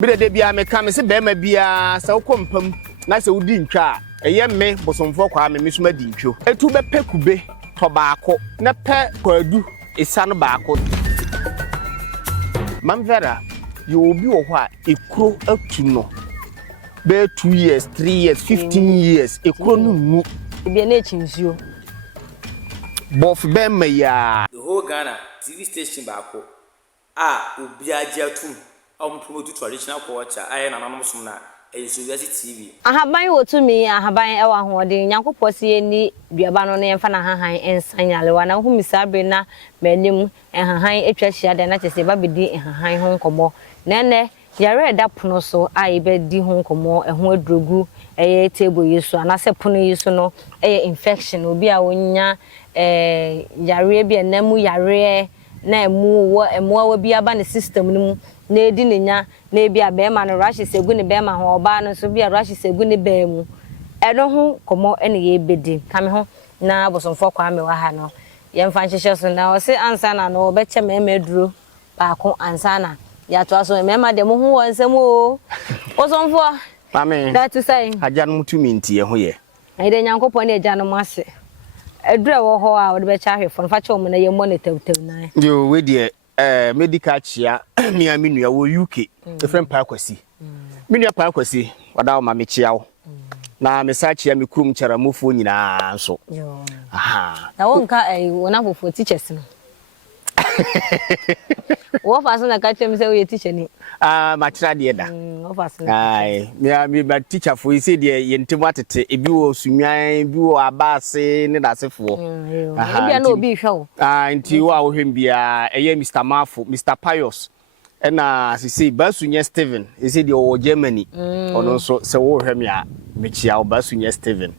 Bide de bia me ka me se be ma bia se wokompam na se wudi ntwa eye me bosomfo kwa me misuma di ntwo etu be pekube to baako na pe kwadu isano baako mamvera you obi wo ho a ekuro atu no be 2 years 3 years 15 years ekuro no nu bia na chinsuo bof be ma ya the whole Ghana TV station baako obi agiatum promote traditional culture aye na nanom som na Esuwiase TV ahaban wotumi ahaban ewa hoode nyankopɔ se ni duaba no ne mfa na hahan ensanyalewa na hu misabe na manim hahan etwa hia de na kyese ba bedi hahan ho nkomo nene yare da pono so aye be di ho nkomo ho adrogu eye table yesu anase pono yesu no eye infection obi a wonya yare bi enamu yare na emu bi aba ne system ni mu na edi nenya na ebi abema no rashi segu ne bema ho oba no so bia rashi segu ne bemu eno ho komo ene ye bedi kame ho na bosomfo kwa me wa ha no ye mfa nhyehyɛ so na o se ansa na no obeche mema duro baako ansa na ya to aso mema de mo ho wonsem o bosomfo amen that to say agya no mutumi ntie ho ye ide nyankopɔ ne agya no mase edura wo ho a wo de be cha hwefo no fa che o mo na ye monitor na yo we de medical chia mi aminua wo UK different pa kwasi minua pa kwasi wada o ma me chia wo na me sa chia me kurum charamofo nyina nso yo aha na wonka wona fofo teachers no wo fa so na ka chem se wo ye teacher ni ma tira de da wo fa so na ai me ba teacher fo ise de yentemu atete ebi wo sunwan bi wo abase ne dasefo bia na obi hwa wo nti wo a wo hwem bia eye Mr Mafo Mr Pius ena sisi basunye Steven ise de wo Germany ono nso se wo hwem ya mechia wo basunye Steven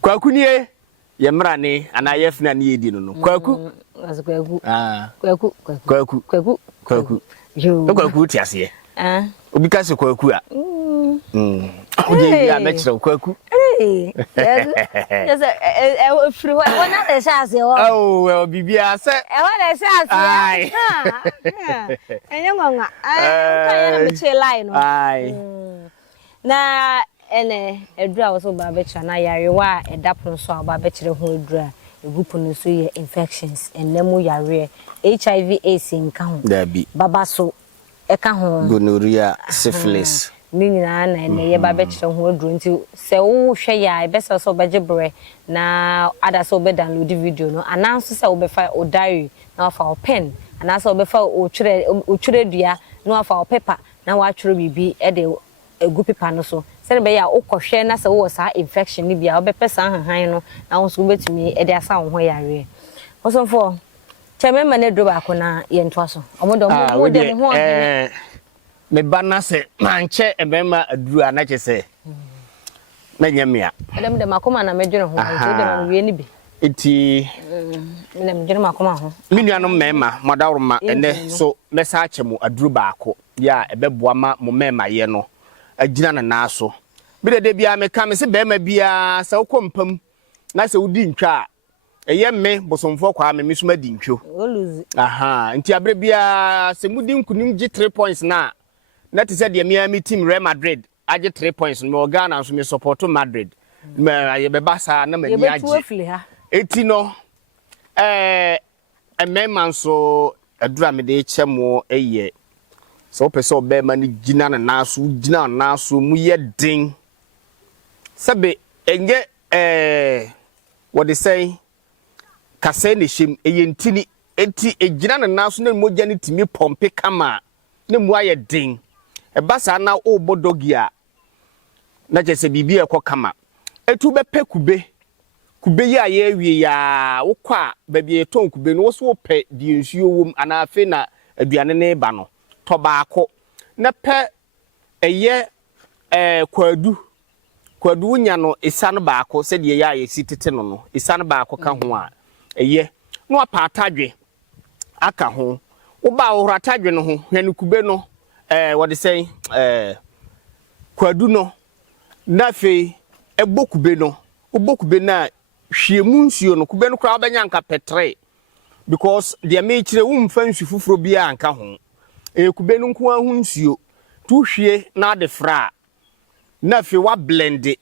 kwakunie ye mrane ana yefna ne yedi no kwaku kwaku yo kwaku ti ase obi ka se kwaku a oje ya mechira kwaku yes free wona de chance wo well bibia se wona de chance enye ngonga ka ya na meche line no na ene edura wo so ba be cha na yarewa edapon so ba be kire ho edura egupu no so ye infections enemu yare HIV AIDS nka ho dabi baba so eka ho gonorrhea syphilis ni nyina na ene ye ba be kire ho edura nti se wo hwe ya e be se so be gibre na ada so be download video no ananso se wo be fa o diary na fa o pen ananso wo be fa o twere dua na fa o paper na wa twere bibi e de egu paper no so se be ya ukohwe na se wo sa infection ni bia obepesa hanhan no na wo so betumi e de asa wo ho yare osofo chemema ne dro ba ko na ye nto aso omodo mo de mo ho me bana se manche emema aduru anache se na nyamia edem de makoma na medwene ho nto de ma wie ni bi eti me na medwene makoma ho minuano mema modawroma ene so mesa achemu aduru ba ko ya ebeboa ma mo mema ye no agina na naso bide de bia me ka me se be ma bia se wokompam na se wudi ntwa eye me bosomfo kwa me misuma di ntwo oluzi aha nti abre bia se mudi nkunim gi 3 points na te se de me team Real Madrid age 3 points no Ghana so me support Madrid me ye be basa na mani age eti no emema nso adura me de chemo eye so pese obema ni gina na naso gina naso mu ye din sabe enye what they say kase ne shim eyentini enti egina na naso na moja ni timi pompe kama na mu aye din ebasa na obodogia na jese bibi ekọ kama etu be pekube kube ya ye awie ya wokwa ba bi eton kube no wo so pe di nsuo wom ana afi na aduane ne ba no to baako na pe eye kwadu nya no isano baako se de ya ye sitete no isano baako ka ho a eye no apatadwe aka ho wo ba wo ratadwe no ho hwanu kube no what they say kwadu no na fe ebokube no obokube na hwiemu nsuo no kube no kra obenya nka petre because de me kire wo mfa nsu fufuro bia anka ho kube no nko ahu nsuo tu hwie na de fra na fi wa blend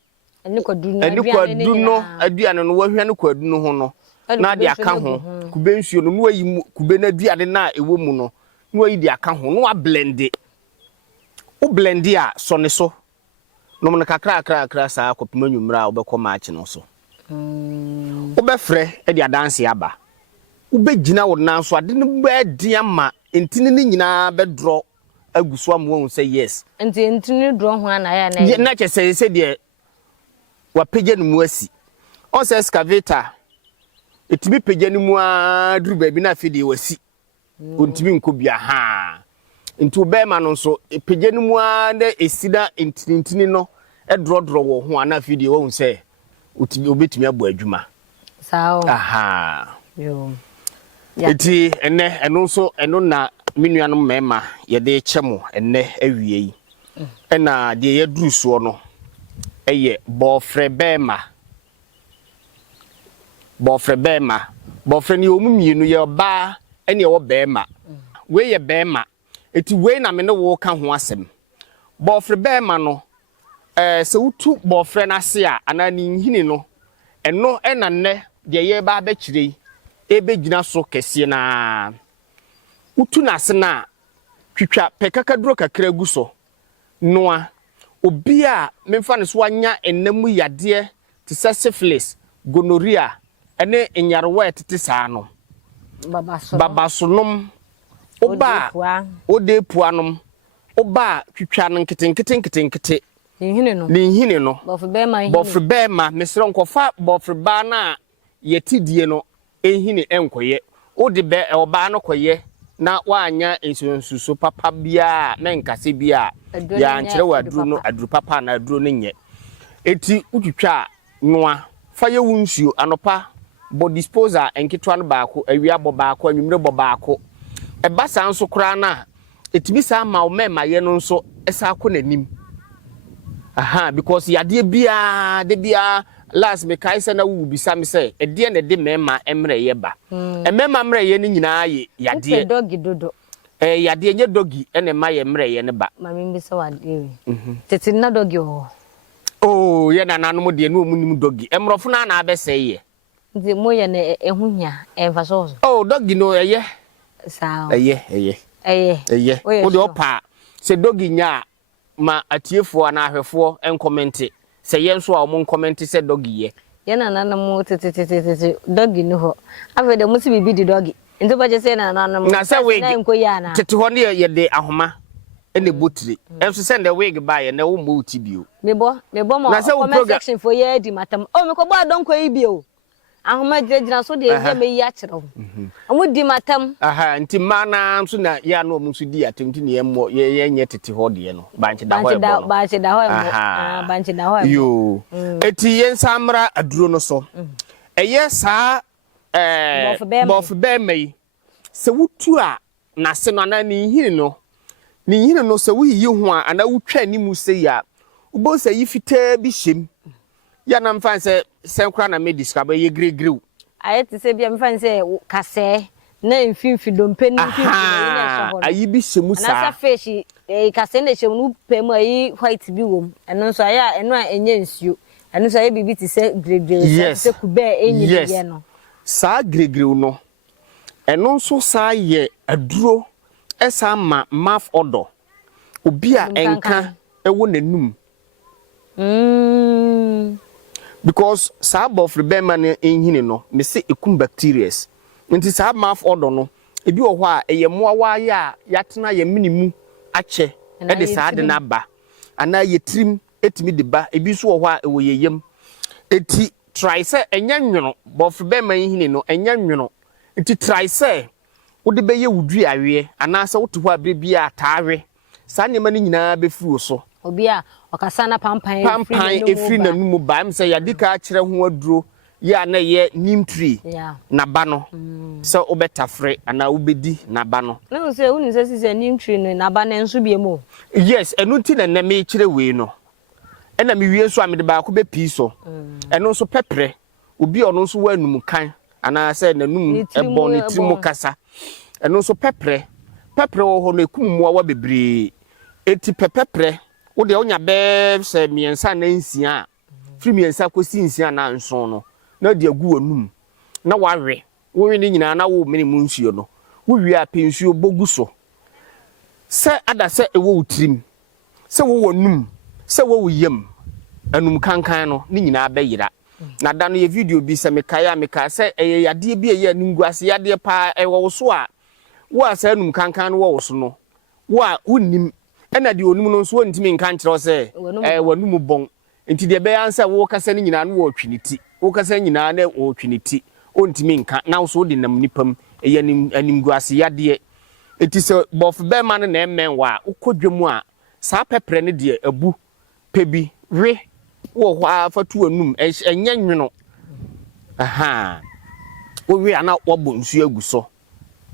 eni kwadu no aduane no wa hwie no kwadu no ho no na de aka ho kube nsuo no no ayi mu kube na aduane na ewo mu no no ayi de aka ho no wa blend o blend a so ne so no mo kakra saa kopima nwumra obekọ match no so obefre e de adanse aba ubegina wo nan so ade no ba dia ma entini ni nyina be draw aguso amwo say yes entini draw ho na ya na che say de wa pege no mu asi on say excavator etimi pege no mu a duru ba bi na afide wasi ontimi nko bia ha nti be ma no so pege no mu a na esida entini no e draw wo ho na afide wo say obetimi abo adwuma sao aha yo eti eno so eno na minuanom mema ye de chemo enne awie yi ena de ye duru so no eye bofre ni omumienu ye oba ene wo bema we ye bema eti we na me ne wo ka ho asem bofre bema no se utu bofre na se a ana ni nhini no eno ena ne de ye ba ba kire ebe gina so kese na utu na se na twitwa pekaka duro kakra gu so noa obi a memfa ne so anya enamu yade te syphilis gonorrhea ene enyarewa etete saa no babasonom oba ode puanom oba twitwa no nkete ni hine no bofre bema mesre nkofa bofre ba na yetidie no ehine enkoye ode be oba no koye na wanya ensunsuso papa bia na nkase bia ya nkyere waduru no aduru papa na aduru no nye eti utwitwa noa fa ye wunsuo anopa bo disposer enketwa no baako awia bo baako anwumre bo baako ebasa nso kra na etimi sa ma o mema ye no nso esa akonanim aha because yade bia last me kai se na wu bisa me se ede na de mema emre ye ba emema mre ye ni nyina ye yade dogi dodo yade nye dogi ene ma ye mre ye ne ba mami mbisa wade tete na dogi oh ye na nanom de no munim dogi emrofo na na abese ye nti mo ye na ehunya emfa so oh dogi no eye sao eye o de opa se dogi nya ma atiefo na ahwefo en comment se yenso a mo comment se dogi ye na nanam tete dogi no ho afa de musi bibi di dogi nti ba je se na nanam na se wig na enko ya na tete ho ne ye de ahoma ene botire enso se the wig ba ye na wo mo utibio mebo mo comment section for ye di matam o me ko bo adonko ibio ahoma jira so de ye me yi akire amu di matam aha nti mana nso na ya no mu so di atemti ne ye nye tete ho de no banche da ho e bo banche da ho yo eti yensamra aduro no so eye sa bof be mai se wutu a na se no na ni hini no se wuyi ho a ana wutwa ni mu se ya ubo se yi fitaa bi shem ya na mfa se senkra na me discover ye gregrew ayete se bia mfa se kase na mfimfi dompe ni mfimfi na so ayi bi shemu sa na sa fish kase na shemu no pemu ayi white bi wom eno nso aya eno a enye nsuo eno nso ayi bibi ti se gregrew se kube enyi bi no sa gregrew no eno nso sa ye aduro esa ma mouth odor obi a enka ewo nanum because sa bofre bema ne enhini no me se ekum bacterias nti sa mouth odor no ebi wo ho a eyemmoa wa ya yatena ye minimu ache e de sa de na ba ana ye trim etimi de ba ebi so wo ho a ewo yeyem eti try se enya nwono bofre bema enhini no enya nwono nti try se wo de be ye wudu awe ana se wo to ho abre bia ataawe sa ne ma ni nyina be furu so obi a okasa na pampan efri na numu ba am say yadika akire ho aduro ya na ye nim tree na ba no so obetafre ana obedi na ba no na say unu say nim tree no na ba na nso biemo yes enu ti na me kire we no ena me wie so amede ba ko be pi so enu so pepre obi ono so wa num kan ana say na num ebo ni trimu kasa enu so pepre wo ho no ekum mu wa bebre eti pepepre wo de onya be se miensa na nsia firi miensa kosi nsia na nson no na de agu onum na wawe wo we ni nyina na wo mini mu nsuo no wo wi a pensuo bogu so se ada se ewo utrim se wo wonum se wo yam anum kankan no ni nyina bayira na da no ye video bi se mekaya meka se eye yade bi eye ninguase yade pa ewo so a wo asa anum kankan no wo so no wo a unim ena de onum no so ntimi nka nkyerɛ se wanum bon enti de be ansa wo kasa ni nyina no wo twiniti wo kasa nyina na wo twiniti ontimi nka na so de nam nipam eye animguase yade enti se bof be man na emmen wa ukodwemu a saa pepre ne de abu pebi we wo hwa fatu anum enye nwono aha wo we ana wo bonsu aguso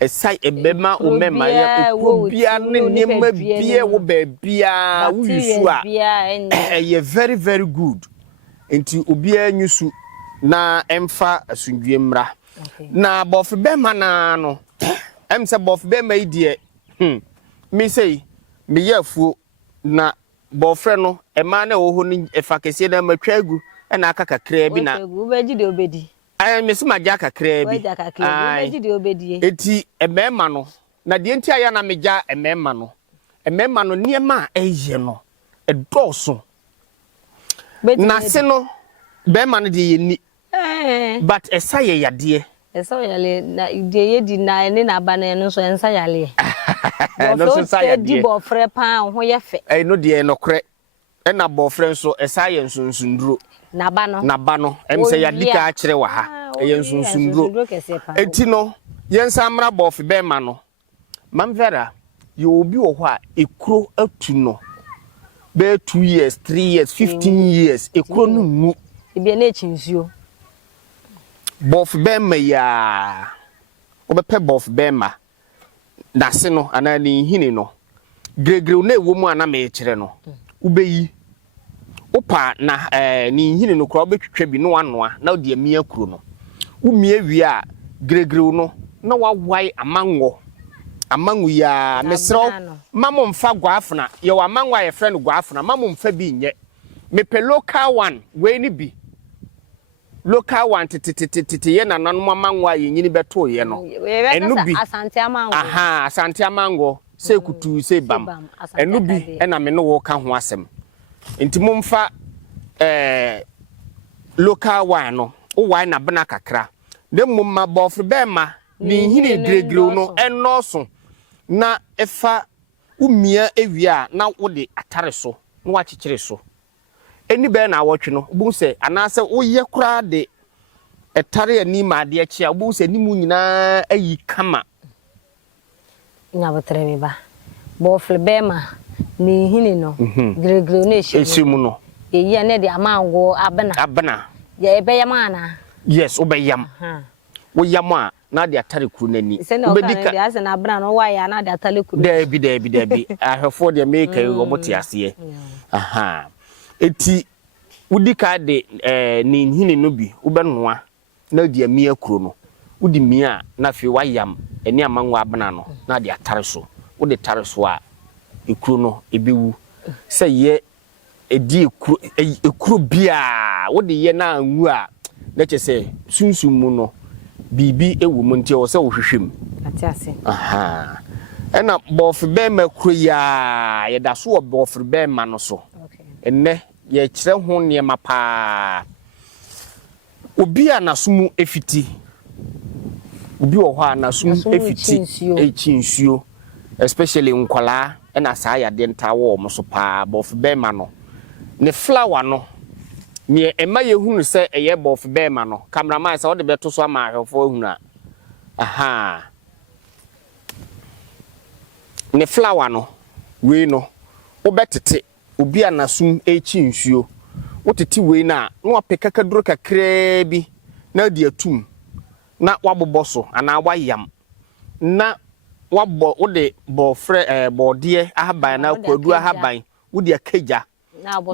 esai ebema o mema ya okobia ne nema bie wo baabia wo yusu a ye very very good enti obia nyusu na emfa asundwie mra na bof be mana no em se bof be mai die me sei me yafuo na bofre no ema na wo ho ni efa kese na matwagu na aka kakra bi na wo beji de obedi ai me se magya kakra bi beji de obedi eti emema no na de enti aya na megya emema no niema eye no edoso na se no be ma no de ye ni but esa ye yade esa yale na de ye di na ne na ba na no so ensa yale no so sa yade di bofre pa ho ye fe no de no kre na bofre so esa ye nsunsunduro na ba no em se yade ka kire wa ha ye nsunsunduro eti no yensa mra bof be ma no mamvera ye obi wo ho a ekuro atu no be 2 years 3 years 15 years ekuro no mu ebi na echinsuo bof be ma ya obepe bof be ma dase no ana ni hini no gregre na ewo mu ana me kire no ubeyi opa na ni hini no kra obetwetwa bi no anoa na odi amia kuro no umie wi a gregre no na wawai amanwo ya mesro mamo mfa gwafna ye wa amanwo a ye friend gwafna mamo mfa bi nye mepe local one we ni bi local one tete ye na nanom amanwo a ye nyini beto ye no enu bi asante amango aha asante amango se kutu se bam enu bi ena me no wo ka ho asem enti momfa local one no o wai na bena kakra dem mumma bofre bema ni hini gregre no enoso na efa umia ewia na wode atare so na wachikire so eni be na awotwe no bu se anase woye kura de etare ani ma de chia bu se ni mu nyina ayi kama nya botre mi ba bofle bema ni hini no gregre no eshimu no ye ne de amango abena ye ebe yamana yes obeyam wo yam na de atare kru nani obedika de ase na abena no wa ya na de atare kru debi ahwefo de make wo mote ase aha eti udika de ni hini no bi ubenoa na de amia kru no udi mia na fe wayam eni amanwo abena no na de atare so wo de tare so a ekru no ebewu se ye edi ekru bia wo de ye na anwu a na chese sunsum mu no bibi ewu mu ntia wo se wo hwehwem ati ase aha ena bof be makru ya ye da so bof be ma no so enne ye kire ho ne mapa obi a nasomu efiti obi wo ho a nasomu efiti echinsuo especially nkwala ena saa ya de ntawo mo so pa bof be ma no ne flower no ne ema ye hunu se eye bof be ma no cameraman se wo de beto so ama ahwefo hunu a aha ne flower no we no wo betete obi anasum echi nsuo wo tete we na no apeka kaduro kakra bi na de atum na wabobo so ana wayam na wabo wo de bofre bode ahaban na kwadu ahaban wo de akaja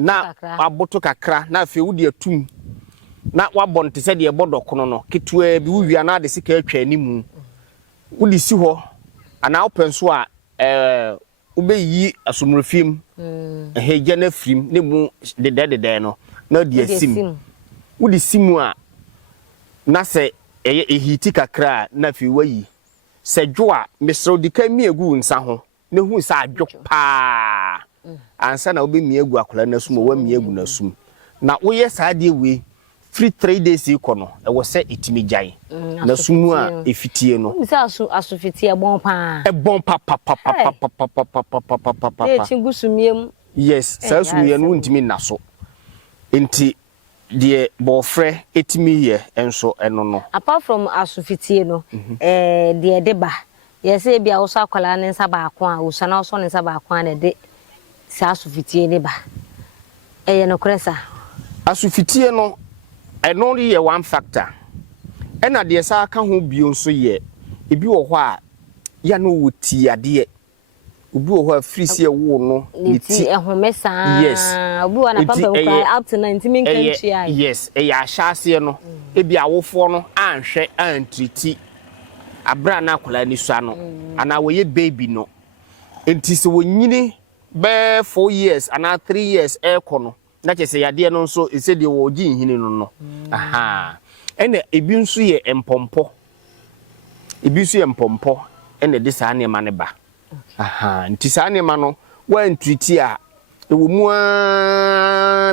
na aboto kakra na afi wo de atum na wabon te se de bodokono no ketua bi wo wia na de sika atwa animu wo de si ho ana open so a ubeyi asumrefim ehegya na frim ne mu de no na de asim wudi simu a na se eye ehiti kakra na fi wayi se dwo a mesro dika mi egu nsa ho ne hu sa adwo pa ansa na obe mi egu akola na sum wa mi egu na sum na woye saa de we free 3 days ikono e wo se etimi gyan na sum a efitie no mi sa asofitie bon pa e bon pa e chingusumiem yes sa sumie no ntimi naso enti de bofre etimi ye enso eno no apart from asofitie no de deba yes e bia wo so akola ne nsa ba ako a wo so na wo so ne nsa ba ako a de sa asofitie ne ba eye no kresa asofitie no eno ye one factor ena de sa aka ho bio nso ye ebi wo ho a ya no woti ade obi wo ho a frisi ewo no niti ehomesa yes obi wa na papa ukra up to 19 min country yes ya ahase no ebi awofo no anhwe antriti abra na akola ni so ano ana wo ye baby no enti se wonyini be 4 years ana 3 years ekono na chese yade no nso ese de wo gi nhini no aha ene ebi nso ye empompo ene de sa ne ma ne ba aha nti sa ne ma no wa ntriti a ewo mu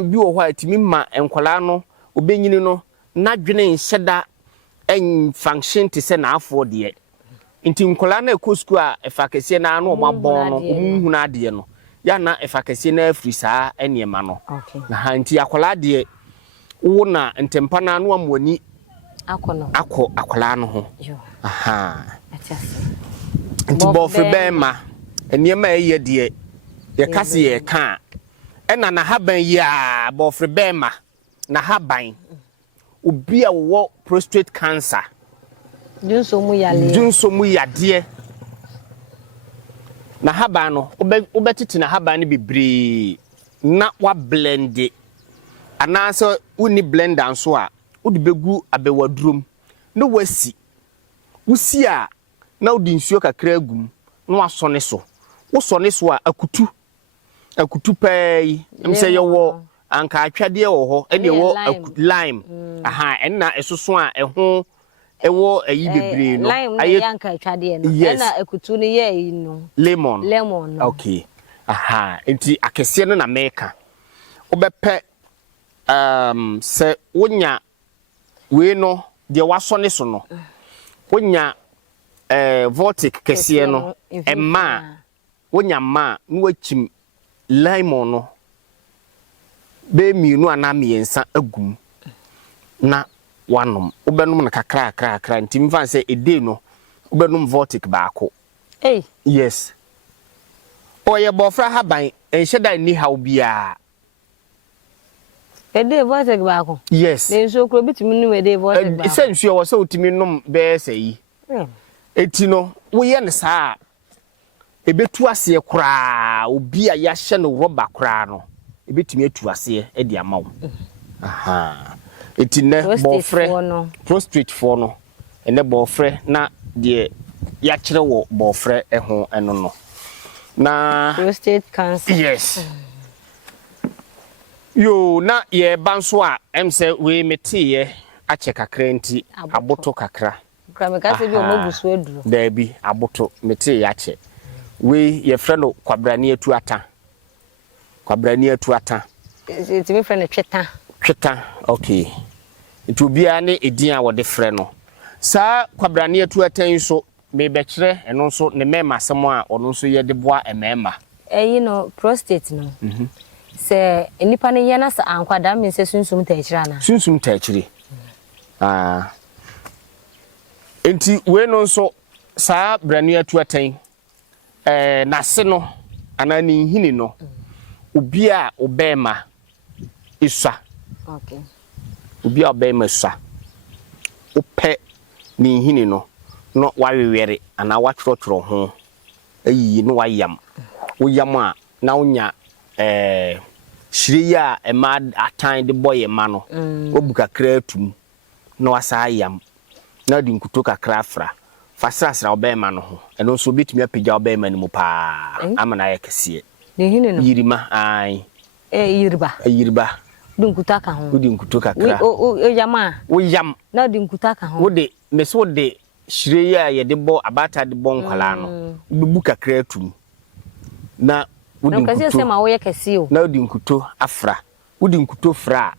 bi wo ho atimi ma enkola no obenyini no na dwene nhyeda en function te se na afo de nti nkola na ekosku a efakese na no mabon no omuhunu ade no ya na efakese na afri saa eniema no na ha nti akola de wo na ntempa na no amwani akola no ho aha nti bofre bema eniema eye de ye kase ye ka ena na haban ya bofre bema na haban obi a wo prostate cancer junso mu yade na haban no obetiti na haban ni bebre na wa blend anasa uni blender nso a udi begu abewadurom na wasi wusi a na udi nsuo kakra agum na wasone so wosone so a akutu pay emse yewo anka atwade wo ho ene wo lime aha enna esoso a eho ewo ayi bebre no ayi anka atwade no enna akutu ne ye ayi no lemon okay aha enti akese no na meka obepe se wonya we no de wasone so no wonya vortic kese no emma wonya ma no wachim lemon no be mienu ana miensa agum na wanom obenum na kakra ntim fan say ede no obenum vortic baako yes oye bofra haban enhyeda ni haw bia ede vortic baako yes le nso kro bitimi nu ede vortic baako ise nsuo wo se otimi num be sayi eti no wo ye ne saa ebetu ase kura obi a ya hye no roba kura no ebetumi atu ase e di amawo aha eti ne bofre prostrate for no ene bofre na de ya kire wo bofre eho eno no na prostate cancer yes yo na ye banso a emse we metiye ache kakra nti aboto kakra kramekase bi omagusu aduro da bi aboto metiye ache we ye freno kwabrani atu ata ti me freno tweta okay it will be ani edin a wode frɛ no saa kwabrane atu atan so me bekire eno so ne mema asem a ono so ye de boa emema no prostate no se enipa ne yana sa ankwada me se sunsum ta akira na sunsum ta akiri enti we no so saa brane atu atan na se no anani hini no obi a obema isa okay obi a obema isa ope ni hini no no wawewere ana watwotro ho ayi no wayam woyam a na wonya shiriya ema atan de boye ma no obuka kra atum na wasa yam na di nkuto kakra fra fasasra obema no ho eno so bitumi apagya obema ni mu pa amana ya kese ne hine no yirima ai yiriba dunkuta ka ho udi nkuto kakra o yama wo yam na dunkuta ka ho wo de meso de shire ya ye de bo abata de bo nkwala no bubu kakra atum na wudi nkuto kasi se ma wo ye kese o na wudi nkuto afra wudi nkuto fra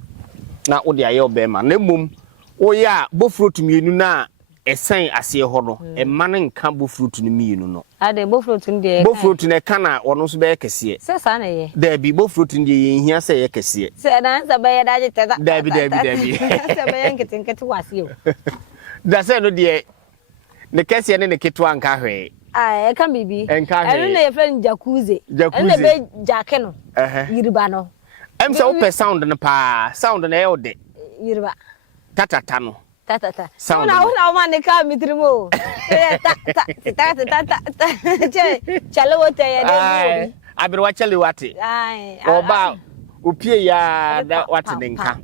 na wodi aye obema na mum wo ya bofruit mienu na esen ase ho no emma ne nka bofruit no mienu no ade bofruit ndi bofruit ne kana wono so be ye kese se sa na ye da bi bofruit ndi ye hia se ye kese se na sa be ye da jeta da bi se be ye nketenkete wase o da se no de ne kese ne keto anka hwe e kan bibi enu na ye friend jacuzzi enu be jake no yiriba no em se o sound no pa sound na ye o de yiriba tatata no tatata una ma ne ka mitrimo ta chalo wote ya de abirwa chale wate oba opie ya da wate ne nka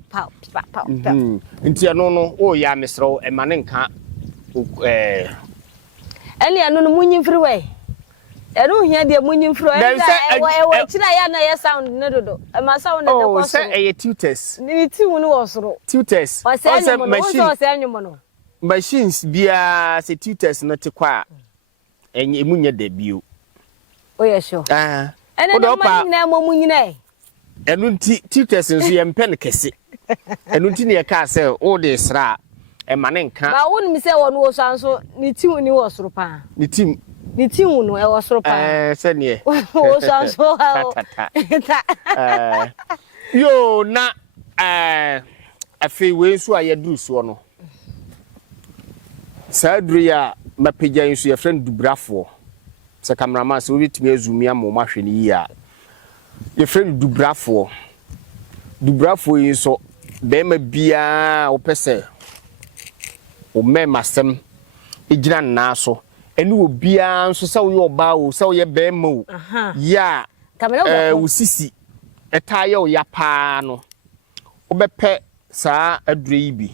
nti eno no o ya mesro e ma ne nka eli anu no munyi friwe enu hia de munyi friwe e chira ya na ya sound ne dodo e ma sound ne ko so e tutors ni ti wonu wo soro tutors o se anyumo no machines bia se tutors no te kwa enye munye da bio o ye sure ene no ma nyina mo munyina enu nti tutors nso ye mpen kese enu nti ne ye ka se o de sra e ma ne nka ba wonu mi se wonu wo sanso ni ti woni wo soro pa ni ti wonu e wo soro pa se ne wo sanso yo na afi we so ayadu so no sadru ya mapagya nso ye friend dubrafo se cameraman se obitimi azumi am mo ahwe ni ya ye friend dubrafo yi so be ma bia wo pese o memasem ejina na so ene obia nso se wo ye oba o se wo ye be ma o ya wo sisi etaye o ya pa no obepe saa adure yi bi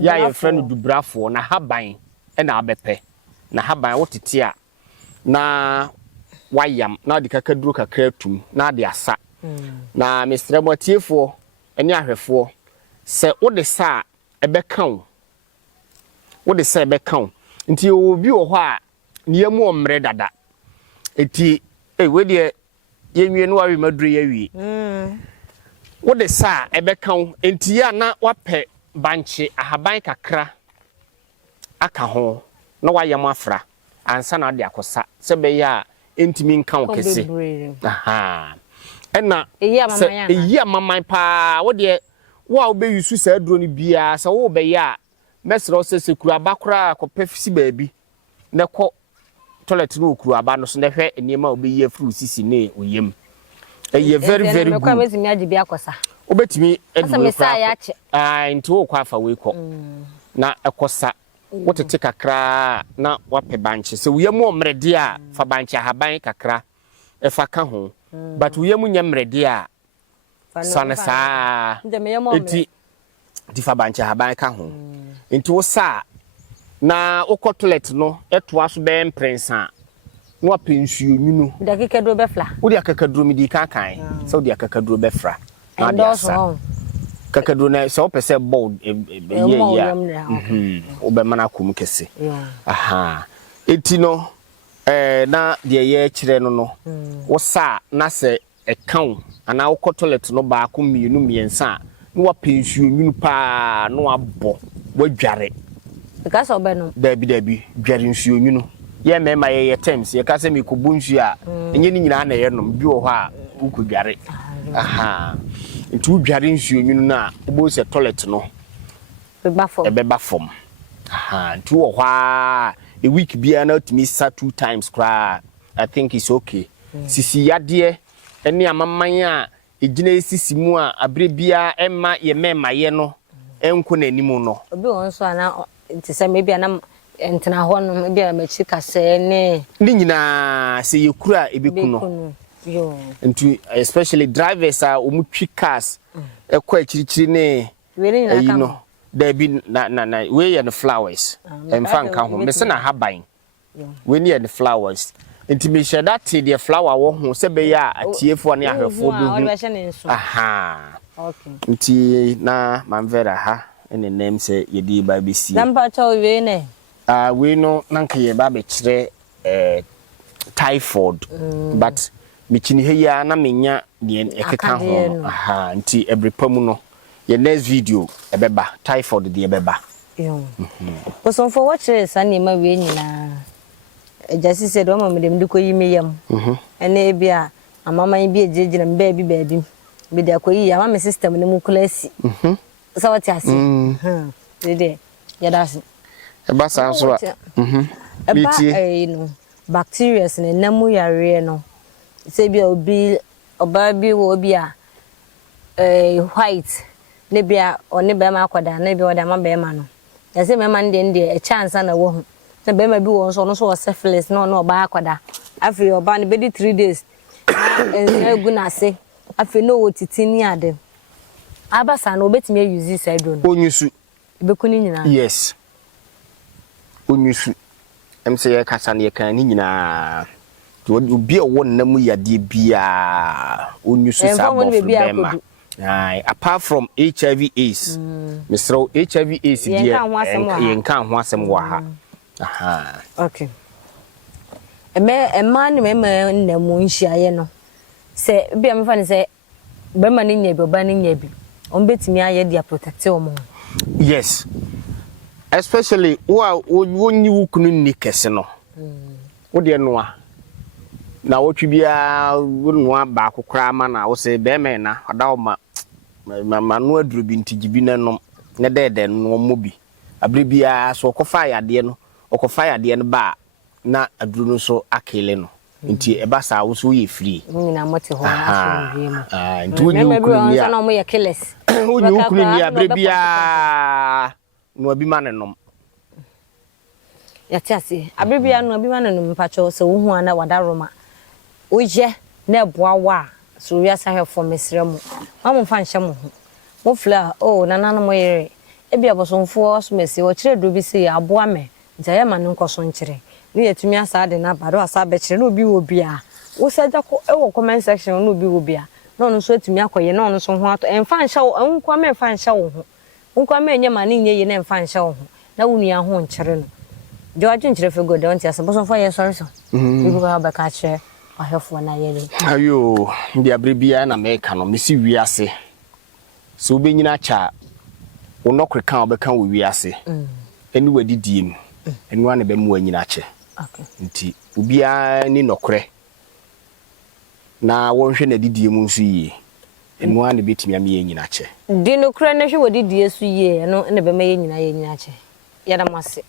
ya ye friend dubrafo na haban ena abepe na haban wotete a na wayam na de kakaduro kakra tum na de asa na Mr. Motiefo ene ahwefo se wo de sa ebekan wo de sa ebekan nti obi wo ho a ne mu omre dada eti we de yenwie no awi madure yawie wo de sa ebekan nti ya na wape banche ahaban kakra aka ho na wayam afra ansa na de akosa se be ya entimi nkan kese ena eyi amaman pa wo de wo a wo be yusu sa aduro ni bia sa wo be ya mesro se sekuru abakora akopefisi baabi ne ko toilet no okuru aba no so ne hwe enema obeyi afru sisi ne oyem eye very very good ko betimi agi bia kosa obetimi eduru nti wo kwa afa we ko na ekosa wotete kakra na wape banche se uyem omrede a fa banche haban kakra efa ka ho but uyem nyamrede a sana sa eti di fa banche haban ka ho nti wo sa na okọ toilet no eto aso be mprensa no apensuo nyunu de kekadro be fla wo de akakadro mi di kan so de akakadro be fra na de asa kakadro na so pese bold ya wo be mana kum kese eti no na de ye kire no wo sa na se ekan ana okọ toilet no ba ko mienu miensa no wapensuo nyunu pa no abo wadware ka so be no dabi dware nsuo nyunu ye mema ye terms ye ka se me ko bunsu a enye ni nyina na ye nom bi wo ho a uku dware ntu dware nsuo nyunu na obo se toilet no beba fom ntu wo ho a week bia na otimi sa 2 times kra I think it's okay sisi yade ene amaman a ejina sisi mu a abre bia emma ye mema ye no enko nanimu no obi won so ana nti se me bia na entena ho no bia machi kase ne ni nyina se yekura ebeku no yo nti especially drivers a omutwi cars ekwa akirichiri ne you know there be na we and flowers emfa nka ho me se na haban we near the flowers nti me share that the flower wo ho se be ya atiefo ne ahwefo be aha okay nti na manvera ha ene name say yedi ba be si number to we ne we no nanka ye ba be kire typhoid but michini he ya na menya ne ekeka ho aha nti ebrepamu no ye next video ebeba typhoid de ebeba so for what is ani ma we nyina ejasi said o mama dem diko yime yam ene bia amama bi ejejina mba bi baabi bi de akoyi ya mama system ne mu klasi so what you see de ya das eba san so eba no bacteria ne namu yare no se bia obi oba bi wo bia white ne bia one be ma akoda ne bia oda ma be ma no ya se me man de a chance na wo hu na be ma bi wo so no so syphilis no no ba akoda afi oba ne be di 3 days na egu na se afi no wo titini ade abasa no obetime use this I don't know onyusu be kuni nyina yes onyusu say ya kasa ne kan ni nyina obi owo nam yade bia onyusu sabo for bema apart from HIV AIDS Mr. HIV AIDS dia yenka ho asem wa ha aha okay ema ni mema namu nhyiaye no se bia me fa ni se bema ni nya bi oba ni nya bi on betimi aye dia protect o mo yes especially wonyi wukunu ni kese no wo de noa na wotwi bia noa ba kokora ma na wo se be me na oda ma no aduro bi ntigibi na no ne de no mo bi abre bia so okofa yade no okofa yade no ba na aduro no so akele no nti eba sa wo so ye free nyina mote ho na so ndiem nti wonyi wukunu ni na mo ye killers wonyi wukunu ni abre bia no abi ma nenom ya tiase abrebia no abi ma nenom pacho se wo hu ana wadaroma oje na eboawa so wi asa hwefo mesremu mamu fa nhye mo ho mo fla nanano mo yere ebia bosonfo so mesi wo kire do bi se aboa me njaye ma ne nkoso nkire ni yetumi asa de na bado asa be kire no bi wo bia wo saja ko ewo comment section no bi wo bia no no so etumi akoye no no so ho ato emfa nhye wo nkwa me fa nhye wo ho nkwa me enye ma ne nye ye na emfa nhye wo ho na wunu ya ho nkire no George nkire fe go de onti asa bosonfo ye sorry so bi go ba ka kire ahefo na yele ayo ndi abrebia na meka no mesi wiase so obenyina cha wonokre kan obeka wo wiase eni wadidiem enu ane be mu anyina che okay nti obia ni nokre na wonhwe na didiem nso yie enu ane betimi am ye nyina che di nokre na hwe wadidie so yie no ene be ma ye nyina che yada mase